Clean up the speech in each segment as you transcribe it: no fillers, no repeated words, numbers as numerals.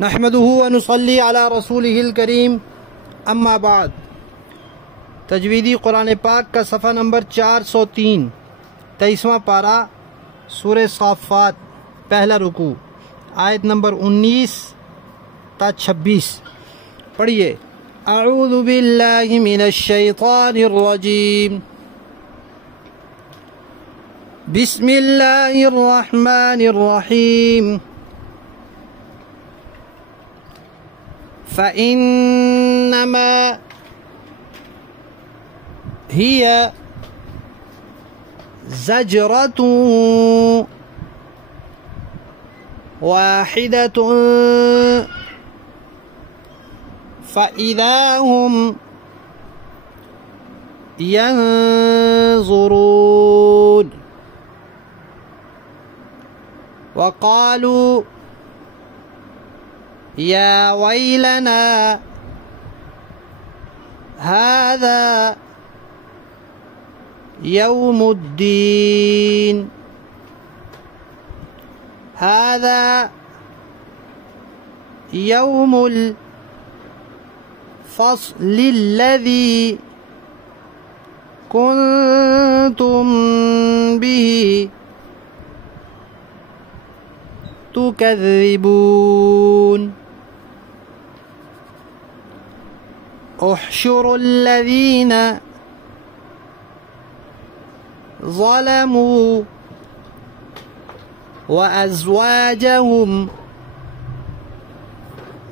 नहमदुहु व नुसल्ली अला रसूलिहिल करीम, अम्मा बाद। तजवीदी कुरान पाक का सफ़ा नंबर 403, 23वां पारा, सूरह साफ़ात, पहला रुकू, आयत नंबर 19 ता 26। पढ़िए। अऊज़ु बिल्लाहि मिनश शैतानिर रजीम, बिस्मिल्लाहिर रहमानिर रहीम। फ़इन्नमा हिय ज़जरतुन वाहिदतुन फ़इज़ा हुम यंज़ुरून। वक़ालू या वैलना हाज़ा यौमुद्दीन, हाज़ा यौमुल फ़स्लिल्लज़ी कुन्तुम बिही तुकज़्ज़िबून। उहशुरुल्लज़ीन ज़लमू वअज़वाजहुम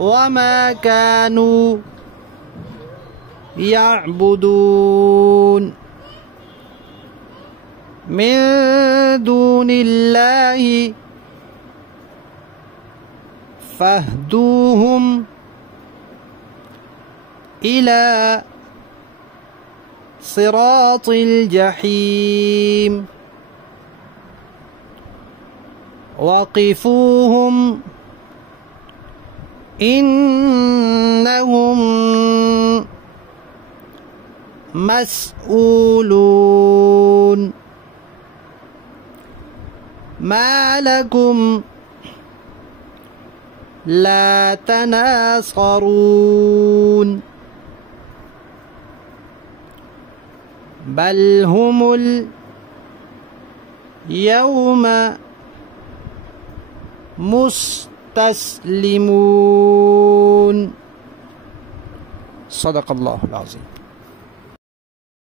वमा कानू यअबुदून मिन दूनिल्लाहि फ़हदूहुम इला सिरातिल जहीम वक़िफूहुम इन्नहुम मस्ऊलून। मा लकुम ला तनासरून बल हुमुल यौमा मुस्तस्लिमून। सदक़ल्लाहुल अज़ीम।